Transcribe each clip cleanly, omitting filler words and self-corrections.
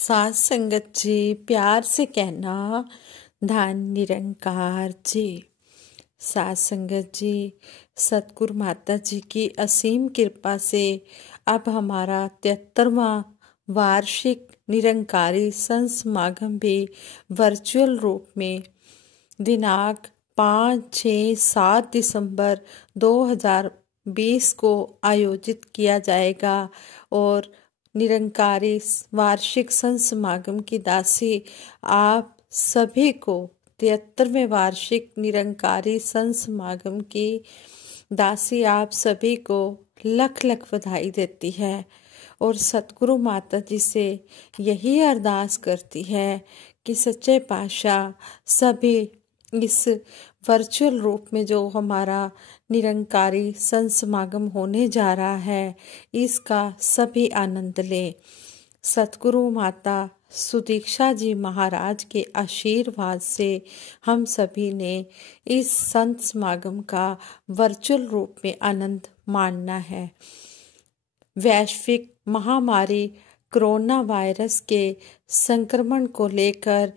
साथ संगत जी, प्यार से कहना धन निरंकार जी। साथ संगत जी, सतगुरु माता जी की असीम कृपा से अब हमारा 73वां वार्षिक निरंकारी संत समागम भी वर्चुअल रूप में दिनांक 5, 6, 7 दिसंबर 2020 को आयोजित किया जाएगा। और निरंकारी वार्षिक संत समागम की दासी आप सभी को 73वें वार्षिक निरंकारी संत समागम की दासी आप सभी को लख लख बधाई देती है और सतगुरु माता जी से यही अरदास करती है कि सच्चे पातशाह सभी इस वर्चुअल रूप में जो हमारा निरंकारी संत समागम होने जा रहा है, इसका सभी आनंद लें। सतगुरु माता सुदीक्षा जी महाराज के आशीर्वाद से हम सभी ने इस संत समागम का वर्चुअल रूप में आनंद मानना है। वैश्विक महामारी कोरोना वायरस के संक्रमण को लेकर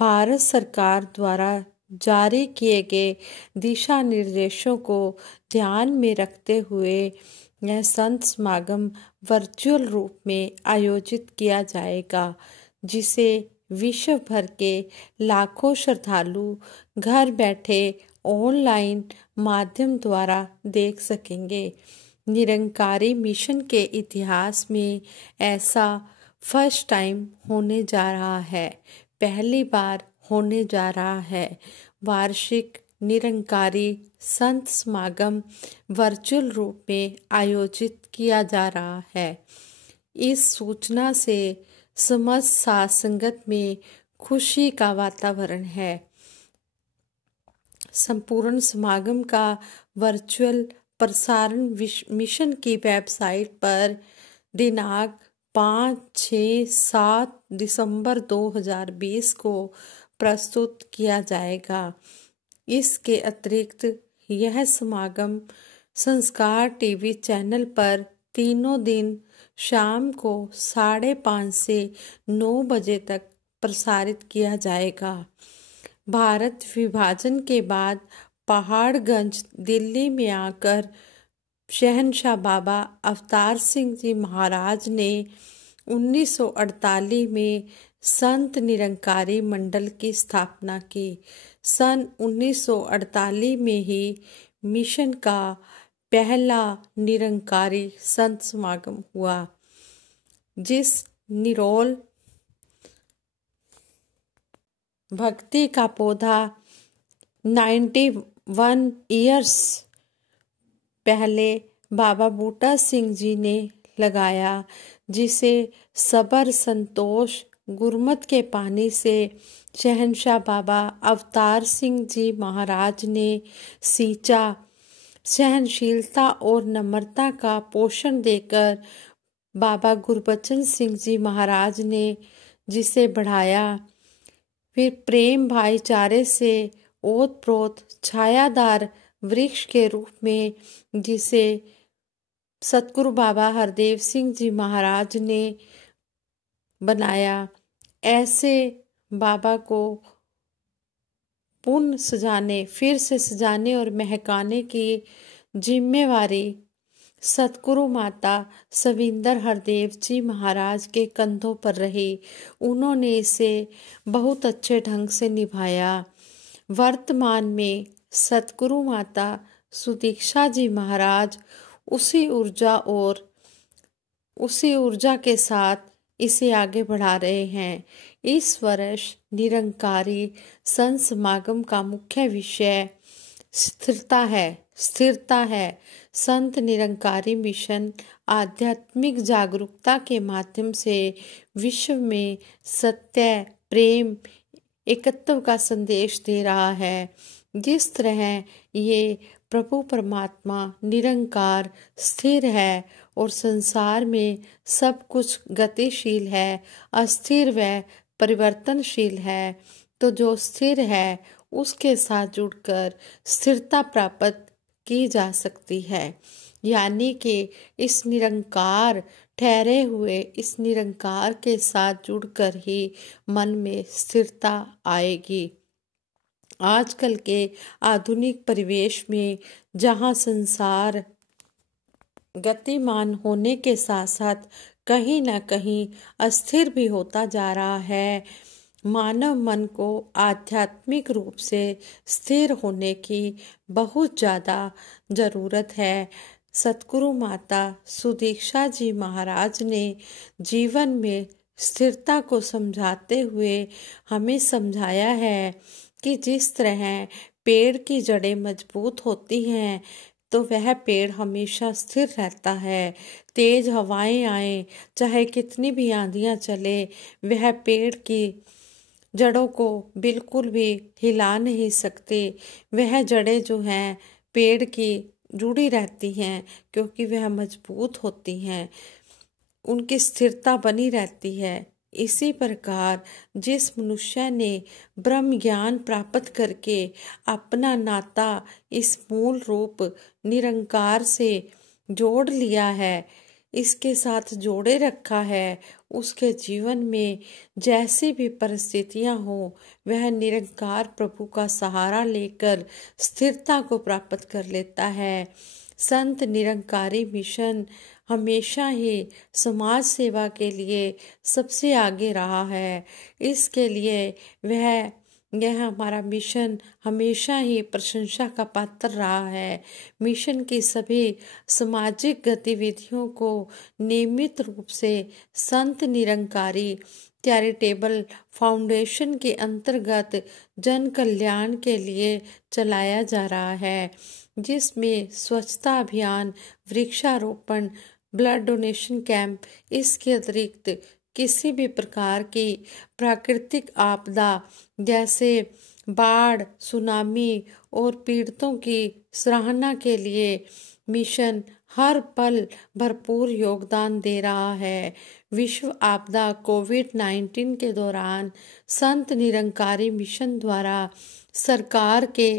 भारत सरकार द्वारा जारी किए गए दिशा निर्देशों को ध्यान में रखते हुए यह संत समागम वर्चुअल रूप में आयोजित किया जाएगा, जिसे विश्व भर के लाखों श्रद्धालु घर बैठे ऑनलाइन माध्यम द्वारा देख सकेंगे। निरंकारी मिशन के इतिहास में ऐसा फर्स्ट टाइम होने जा रहा है, पहली बार होने जा रहा है। वार्षिक निरंकारी संत समागम वर्चुअल रूप में आयोजित किया जा रहा है। इस सूचना से समस्त साथ संगत में खुशी का वातावरण है। संपूर्ण समागम का वर्चुअल प्रसारण मिशन की वेबसाइट पर दिनांक 5, 6, 7 दिसंबर 2020 को प्रस्तुत किया जाएगा। इसके अतिरिक्त यह समागम संस्कार टीवी चैनल पर तीनों दिन शाम को 5:30 से 9 बजे तक प्रसारित किया जाएगा। भारत विभाजन के बाद पहाड़गंज दिल्ली में आकर शहंशाह बाबा अवतार सिंह जी महाराज ने 1948 में संत निरंकारी मंडल की स्थापना की। सन 1948 में ही मिशन का पहला निरंकारी संत समागम हुआ, जिस निरोल भक्ति का पौधा 91 ईयर्स पहले बाबा बूटा सिंह जी ने लगाया, जिसे सबर संतोष गुरमत के पानी से शहंशाह बाबा अवतार सिंह जी महाराज ने सींचा। सहनशीलता और नम्रता का पोषण देकर बाबा गुरबचन सिंह जी महाराज ने जिसे बढ़ाया। फिर प्रेम भाईचारे से ओत-प्रोत छायादार वृक्ष के रूप में जिसे सतगुरु बाबा हरदेव सिंह जी महाराज ने बनाया। ऐसे बाबा को पुनः सजाने, फिर से सजाने और महकाने की जिम्मेवारी सतगुरु माता सविंदर हरदेव जी महाराज के कंधों पर रही। उन्होंने इसे बहुत अच्छे ढंग से निभाया। वर्तमान में सतगुरु माता सुदीक्षा जी महाराज उसी ऊर्जा के साथ इसे आगे बढ़ा रहे हैं। इस वर्ष निरंकारी संत समागम का मुख्य विषय स्थिरता है। संत निरंकारी मिशन आध्यात्मिक जागरूकता के माध्यम से विश्व में सत्य, प्रेम, एकत्व का संदेश दे रहा है। जिस तरह ये प्रभु परमात्मा निरंकार स्थिर है और संसार में सब कुछ गतिशील है, अस्थिर व परिवर्तनशील है, तो जो स्थिर है उसके साथ जुड़कर स्थिरता प्राप्त की जा सकती है। यानी कि इस निरंकार ठहरे हुए इस निरंकार के साथ जुड़कर ही मन में स्थिरता आएगी। आजकल के आधुनिक परिवेश में जहाँ संसार गतिमान होने के साथ साथ कहीं न कहीं अस्थिर भी होता जा रहा है, मानव मन को आध्यात्मिक रूप से स्थिर होने की बहुत ज़्यादा ज़रूरत है। सतगुरु माता सुदीक्षा जी महाराज ने जीवन में स्थिरता को समझाते हुए हमें समझाया है कि जिस तरह पेड़ की जड़ें मजबूत होती हैं तो वह पेड़ हमेशा स्थिर रहता है। तेज हवाएं आए, चाहे कितनी भी आंधियां चले, वह पेड़ की जड़ों को बिल्कुल भी हिला नहीं सकते। वह जड़ें जो हैं पेड़ की जुड़ी रहती हैं क्योंकि वह मजबूत होती हैं, उनकी स्थिरता बनी रहती है। इसी प्रकार जिस मनुष्य ने ब्रह्म ज्ञान प्राप्त करके अपना नाता इस मूल रूप निरंकार से जोड़ लिया है, इसके साथ जोड़े रखा है, उसके जीवन में जैसी भी परिस्थितियां हो वह निरंकार प्रभु का सहारा लेकर स्थिरता को प्राप्त कर लेता है। संत निरंकारी मिशन हमेशा ही समाज सेवा के लिए सबसे आगे रहा है। इसके लिए यह हमारा मिशन हमेशा ही प्रशंसा का पात्र रहा है। मिशन की सभी सामाजिक गतिविधियों को नियमित रूप से संत निरंकारी चैरिटेबल फाउंडेशन के अंतर्गत जन कल्याण के लिए चलाया जा रहा है, जिसमें स्वच्छता अभियान, वृक्षारोपण, ब्लड डोनेशन कैंप, इसके अतिरिक्त किसी भी प्रकार की प्राकृतिक आपदा जैसे बाढ़, सुनामी और पीड़ितों की सराहना के लिए मिशन हर पल भरपूर योगदान दे रहा है। विश्व आपदा कोविड-19 के दौरान संत निरंकारी मिशन द्वारा सरकार के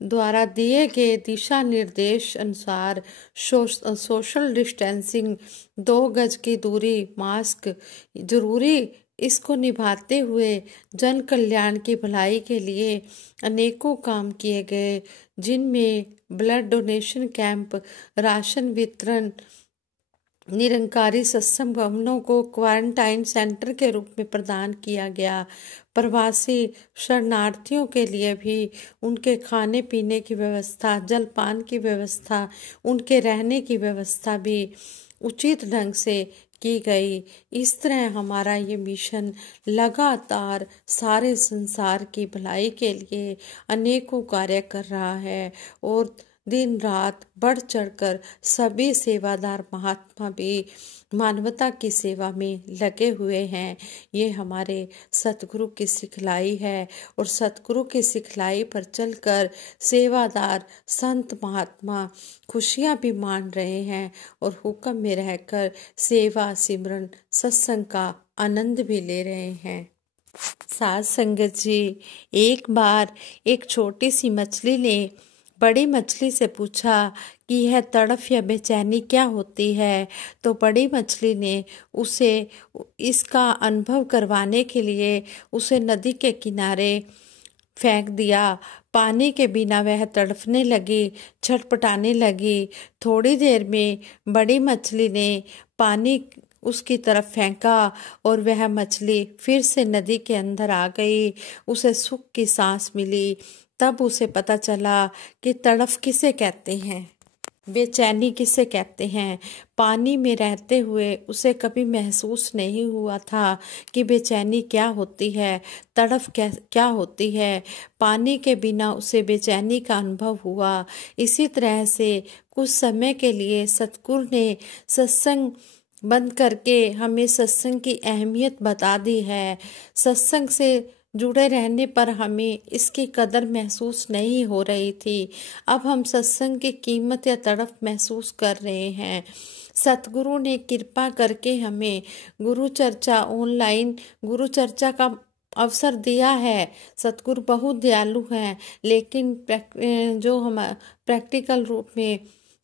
द्वारा दिए गए दिशा निर्देश अनुसार सोशल डिस्टेंसिंग, 2 गज की दूरी, मास्क जरूरी, इसको निभाते हुए जन कल्याण की भलाई के लिए अनेकों काम किए गए, जिनमें ब्लड डोनेशन कैंप, राशन वितरण, निरंकारी सत्संग भवनों को क्वारंटाइन सेंटर के रूप में प्रदान किया गया। प्रवासी शरणार्थियों के लिए भी उनके खाने पीने की व्यवस्था, जलपान की व्यवस्था, उनके रहने की व्यवस्था भी उचित ढंग से की गई। इस तरह हमारा ये मिशन लगातार सारे संसार की भलाई के लिए अनेकों कार्य कर रहा है और दिन रात बढ़ चढ़कर सभी सेवादार महात्मा भी मानवता की सेवा में लगे हुए हैं। ये हमारे सतगुरु की सिखलाई है और सतगुरु की सिखलाई पर चलकर सेवादार संत महात्मा खुशियां भी मान रहे हैं और हुक्म में रहकर सेवा, सिमरन, सत्संग का आनंद भी ले रहे हैं। साध संगत जी, एक बार एक छोटी सी मछली ने बड़ी मछली से पूछा कि यह तड़प या बेचैनी क्या होती है। तो बड़ी मछली ने उसे इसका अनुभव करवाने के लिए उसे नदी के किनारे फेंक दिया। पानी के बिना वह तड़पने लगी, छटपटाने लगी। थोड़ी देर में बड़ी मछली ने पानी उसकी तरफ फेंका और वह मछली फिर से नदी के अंदर आ गई। उसे सुख की सांस मिली। तब उसे पता चला कि तड़प किसे कहते हैं, बेचैनी किसे कहते हैं। पानी में रहते हुए उसे कभी महसूस नहीं हुआ था कि बेचैनी क्या होती है, तड़प क्या होती है। पानी के बिना उसे बेचैनी का अनुभव हुआ। इसी तरह से कुछ समय के लिए सतगुरु ने सत्संग बंद करके हमें सत्संग की अहमियत बता दी है। सत्संग से जुड़े रहने पर हमें इसकी कदर महसूस नहीं हो रही थी। अब हम सत्संग की कीमत या तड़प महसूस कर रहे हैं। सतगुरु ने कृपा करके हमें गुरु चर्चा, ऑनलाइन गुरु चर्चा का अवसर दिया है। सतगुरु बहुत दयालु हैं, लेकिन जो हम प्रैक्टिकल रूप में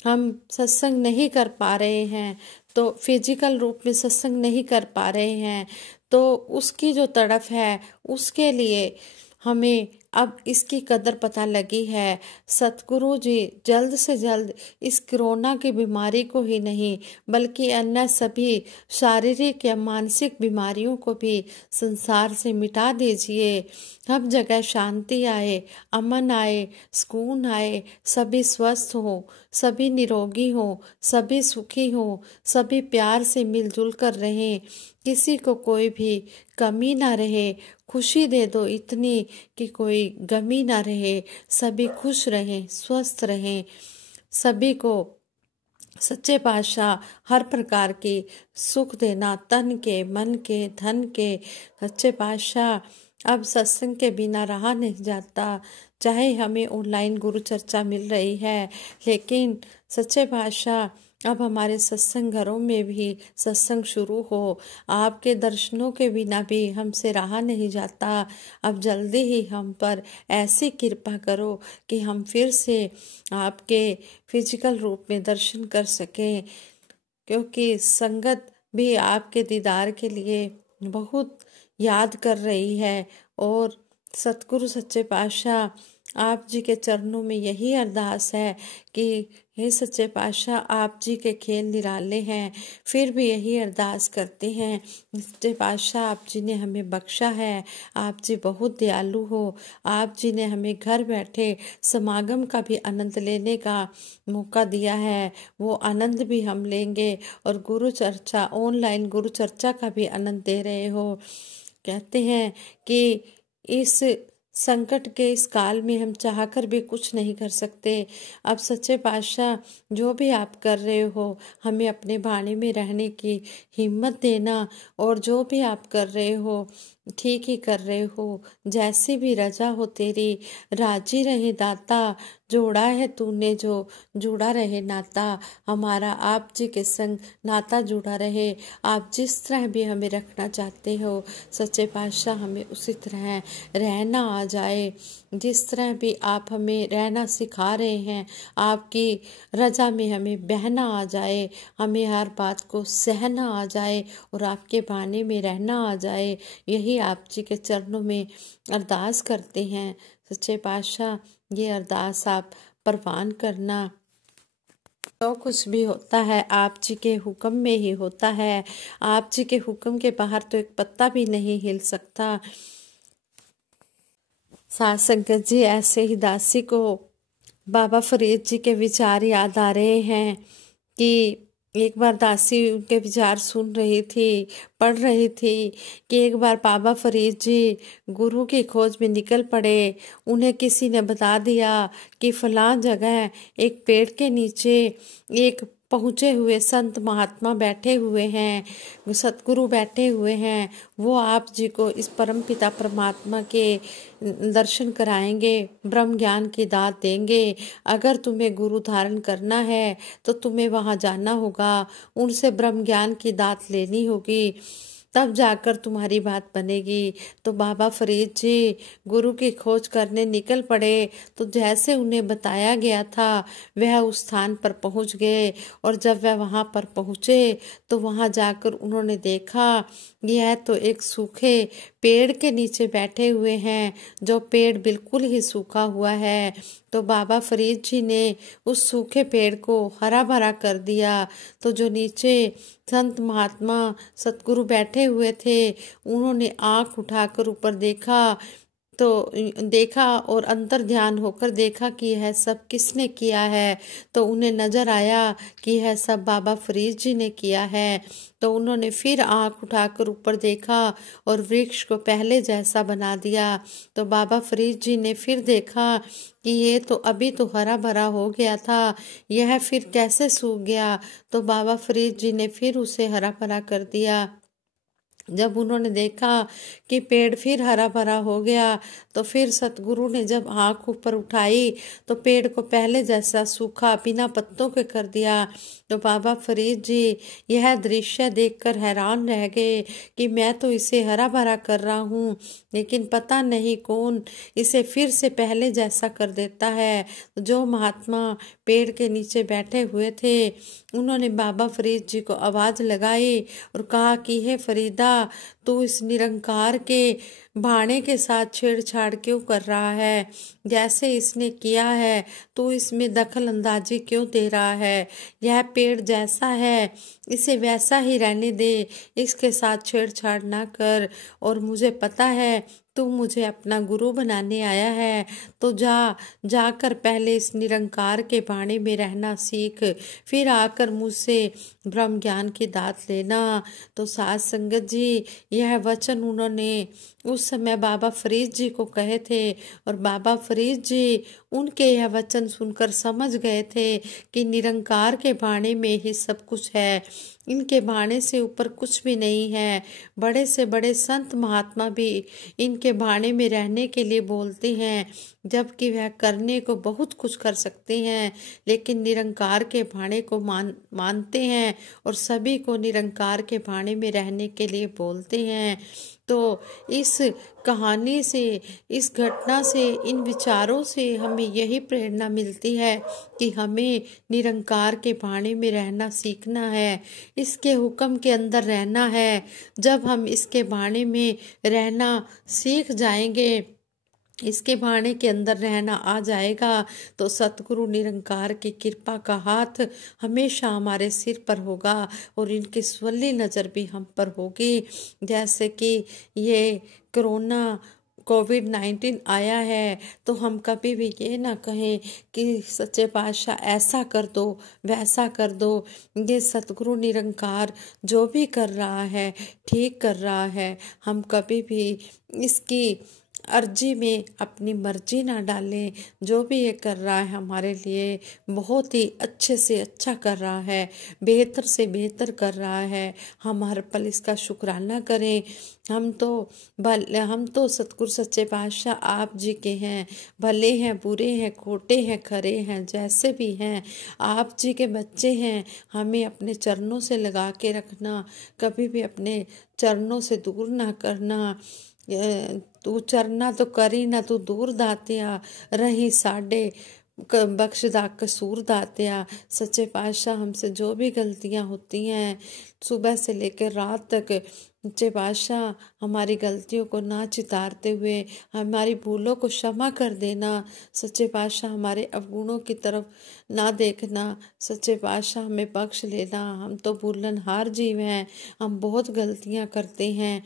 हम सत्संग नहीं कर पा रहे हैं, तो फिजिकल रूप में सत्संग नहीं कर पा रहे हैं, तो उसकी जो तड़फ है उसके लिए हमें अब इसकी कदर पता लगी है। सतगुरु जी जल्द से जल्द इस कोरोना की बीमारी को ही नहीं बल्कि अन्य सभी शारीरिक या मानसिक बीमारियों को भी संसार से मिटा दीजिए। हर जगह शांति आए, अमन आए, सुकून आए, सभी स्वस्थ हो, सभी निरोगी हो, सभी सुखी हो, सभी प्यार से मिलजुल कर रहें, किसी को कोई भी कमी ना रहे। खुशी दे दो इतनी कि कोई गमी ना रहे, सभी खुश रहें, स्वस्थ रहें। सभी को सच्चे पातशाह हर प्रकार के सुख देना, तन के, मन के, धन के। सच्चे पातशाह अब सत्संग के बिना रहा नहीं जाता। चाहे हमें ऑनलाइन गुरु चर्चा मिल रही है, लेकिन सच्चे पातशाह अब हमारे सत्संग घरों में भी सत्संग शुरू हो। आपके दर्शनों के बिना भी हमसे रहा नहीं जाता। अब जल्दी ही हम पर ऐसी कृपा करो कि हम फिर से आपके फिजिकल रूप में दर्शन कर सकें, क्योंकि संगत भी आपके दीदार के लिए बहुत याद कर रही है। और सतगुरु सच्चे पातशाह आप जी के चरणों में यही अरदास है कि हे सच्चे पातशाह, आप जी के खेल निराले हैं, फिर भी यही अरदास करते हैं। सच्चे पातशाह आप जी ने हमें बख्शा है, आप जी बहुत दयालु हो, आप जी ने हमें घर बैठे समागम का भी आनंद लेने का मौका दिया है, वो आनंद भी हम लेंगे और गुरु चर्चा, ऑनलाइन गुरु चर्चा का भी आनंद दे रहे हो। कहते हैं कि इस संकट के इस काल में हम चाहकर भी कुछ नहीं कर सकते। अब सच्चे पातशाह जो भी आप कर रहे हो हमें अपने बाणी में रहने की हिम्मत देना, और जो भी आप कर रहे हो ठीक ही कर रहे हो, जैसी भी रजा हो तेरी, राजी रहे दाता, जोड़ा है तूने जो जुड़ा रहे नाता। हमारा आप जी के संग नाता जुड़ा रहे। आप जिस तरह भी हमें रखना चाहते हो सच्चे पातशाह हमें उसी तरह रहना आ जाए। जिस तरह भी आप हमें रहना सिखा रहे हैं, आपकी रजा में हमें बहना आ जाए, हमें हर बात को सहना आ जाए और आपके बाने में रहना आ जाए। यही आप जी के चरणों में अरदास करते हैं। सच्चे पातशाह ये अरदास आप परवान करना। जो कुछ भी होता है आप जी के हुक्म में ही होता है। आप जी के हुक्म के बाहर तो एक पत्ता भी नहीं हिल सकता। साथ संगत जी, ऐसे ही दासी को बाबा फरीद जी के विचार याद आ रहे हैं कि एक बार दासी उनके विचार सुन रही थी, पढ़ रही थी कि एक बार बाबा फरीद जी गुरु की खोज में निकल पड़े। उन्हें किसी ने बता दिया कि फलां जगह एक पेड़ के नीचे एक पहुँचे हुए संत महात्मा बैठे हुए हैं, सतगुरु बैठे हुए हैं, वो आप जी को इस परम पिता परमात्मा के दर्शन कराएंगे, ब्रह्म ज्ञान की दात देंगे। अगर तुम्हें गुरु धारण करना है तो तुम्हें वहाँ जाना होगा, उनसे ब्रह्म ज्ञान की दात लेनी होगी, तब जाकर तुम्हारी बात बनेगी। तो बाबा फरीद जी गुरु की खोज करने निकल पड़े। तो जैसे उन्हें बताया गया था वह उस स्थान पर पहुंच गए, और जब वह वहां पर पहुंचे तो वहां जाकर उन्होंने देखा यह तो एक सूखे पेड़ के नीचे बैठे हुए हैं, जो पेड़ बिल्कुल ही सूखा हुआ है। तो बाबा फरीद जी ने उस सूखे पेड़ को हरा भरा कर दिया। तो जो नीचे संत महात्मा सतगुरु बैठे हुए थे उन्होंने आंख उठाकर ऊपर देखा, तो देखा और अंतर ध्यान होकर देखा कि यह सब किसने किया है। तो उन्हें नजर आया कि यह सब बाबा फरीद जी ने किया है। तो उन्होंने फिर आंख उठाकर ऊपर देखा और वृक्ष को पहले जैसा बना दिया। तो बाबा फरीद जी ने फिर देखा कि ये तो अभी तो हरा भरा हो गया था, यह फिर कैसे सूख गया। तो बाबा फरीद जी ने फिर उसे हरा भरा कर दिया। जब उन्होंने देखा कि पेड़ फिर हरा भरा हो गया तो फिर सतगुरु ने जब आँख ऊपर उठाई तो पेड़ को पहले जैसा सूखा बिना पत्तों के कर दिया। तो बाबा फरीद जी यह दृश्य देखकर हैरान रह गए कि मैं तो इसे हरा भरा कर रहा हूँ, लेकिन पता नहीं कौन इसे फिर से पहले जैसा कर देता है। जो महात्मा पेड़ के नीचे बैठे हुए थे उन्होंने बाबा फरीद जी को आवाज़ लगाई और कहा कि हे फरीदा, तू इस निरंकार के भाणे के साथ छेड़छाड़ क्यों कर रहा है? जैसे इसने किया है तू इसमें दखल अंदाजी क्यों दे रहा है? यह पेड़ जैसा है इसे वैसा ही रहने दे, इसके साथ छेड़छाड़ ना कर। और मुझे पता है तू मुझे अपना गुरु बनाने आया है, तो जाकर पहले इस निरंकार के भाणे में रहना सीख, फिर आकर मुझसे ब्रह्म ज्ञान की दात लेना। तो साध संगत जी यह वचन उन्होंने उस समय बाबा फरीद जी को कहे थे, और बाबा फरीद जी उनके यह वचन सुनकर समझ गए थे कि निरंकार के भाणे में ही सब कुछ है, इनके भाणे से ऊपर कुछ भी नहीं है। बड़े से बड़े संत महात्मा भी इनके भाणे में रहने के लिए बोलते हैं, जबकि वह करने को बहुत कुछ कर सकते हैं, लेकिन निरंकार के भाणे को मानते हैं और सभी को निरंकार के भाणे में रहने के लिए बोलते हैं। तो इस कहानी से, इस घटना से, इन विचारों से हमें यही प्रेरणा मिलती है कि हमें निरंकार के भाणे में रहना सीखना है, इसके हुक्म के अंदर रहना है। जब हम इसके भाणे में रहना सीख जाएंगे, इसके भाणे के अंदर रहना आ जाएगा, तो सतगुरु निरंकार की कृपा का हाथ हमेशा हमारे सिर पर होगा और इनकी स्वली नज़र भी हम पर होगी। जैसे कि ये कोरोना कोविड-19 आया है, तो हम कभी भी ये ना कहें कि सच्चे पातशाह ऐसा कर दो वैसा कर दो। ये सतगुरु निरंकार जो भी कर रहा है ठीक कर रहा है, हम कभी भी इसकी अर्जी में अपनी मर्जी ना डालें। जो भी ये कर रहा है हमारे लिए बहुत ही अच्छे से अच्छा कर रहा है, बेहतर से बेहतर कर रहा है। हम हर पल इसका शुक्राना करें। हम तो सतगुरु सच्चे पातशाह आप जी के हैं, भले हैं बुरे हैं खोटे हैं खरे हैं जैसे भी हैं, आप जी के बच्चे हैं। हमें अपने चरणों से लगा के रखना, कभी भी अपने चरणों से दूर ना करना। तू चरना तो करी ना तू दूर दातिया, रही साडे बख्शदा कसूर दातिया। सच्चे पातशाह हमसे जो भी गलतियां होती हैं सुबह से लेकर रात तक, सच्चे पातशाह हमारी गलतियों को ना चितारते हुए हमारी भूलों को क्षमा कर देना। सच्चे पातशाह हमारे अवगुणों की तरफ ना देखना। सच्चे पातशाह हमें बख्श लेना। हम तो भूलनहार जीव हैं, हम बहुत गलतियां करते हैं।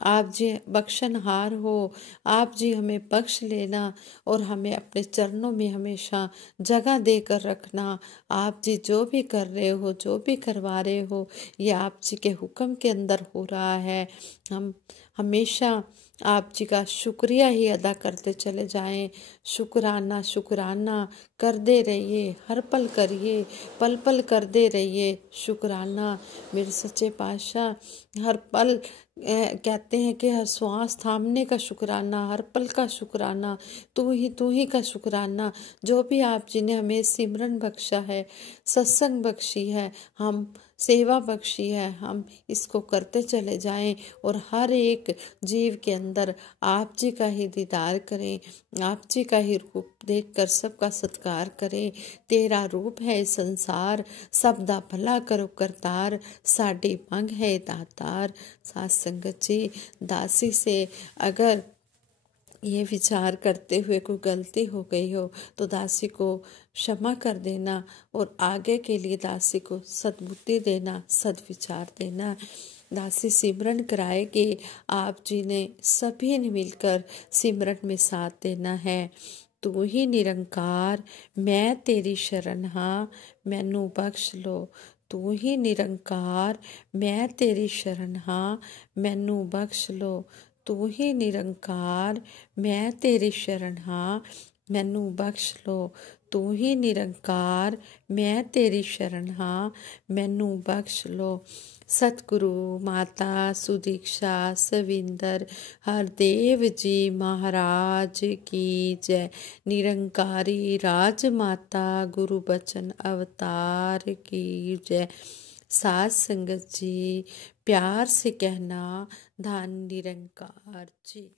आप जी बख्शनहार हो, आप जी हमें बख्श लेना और हमें अपने चरणों में हमेशा जगह देकर रखना। आप जी जो भी कर रहे हो, जो भी करवा रहे हो, ये आप जी के हुक्म के अंदर हो रहा है। हम हमेशा आप जी का शुक्रिया ही अदा करते चले जाएं। शुक्राना शुक्राना करते रहिए, हर पल करिए, पल पल करते रहिए शुक्राना। मेरे सच्चे पातशाह हर पल कहते हैं कि हर श्वास थामने का शुक्राना, हर पल का शुक्राना, तू ही का शुक्राना। जो भी आप जी ने हमें सिमरन बख्शा है, सत्संग बख्शी है, हम सेवा बख्शी है, हम इसको करते चले जाएं और हर एक जीव के अंदर आप जी का ही दीदार करें, आप जी का ही रूप देखकर सबका सत्कार करें। तेरा रूप है संसार, सब दा भला करो करतार, साडी मंग है दातार। साथ संगत जी, दासी से अगर ये विचार करते हुए कोई गलती हो गई हो तो दासी को क्षमा कर देना और आगे के लिए दासी को सद्बुद्धि देना, सद्विचार देना। दासी सिमरन कराएगी, आप जी ने सभी ने मिलकर सिमरन में साथ देना है। तू ही निरंकार मैं तेरी शरण हाँ, मैनू बख्श लो। तू ही निरंकार मैं तेरी शरण हाँ, मैनू बख्श लो। तू ही निरंकार मैं तेरी शरण हाँ, मैनू बख्श लो। तू ही निरंकार, मैं तेरी शरण हाँ, मैनू बख्श लो। सतगुरु माता सुदीक्षा सविंदर हरदेव जी महाराज की जय। निरंकारी राजमाता गुरु बचन अवतार की जय। साध संगत जी, प्यार से कहना धन निरंकार जी।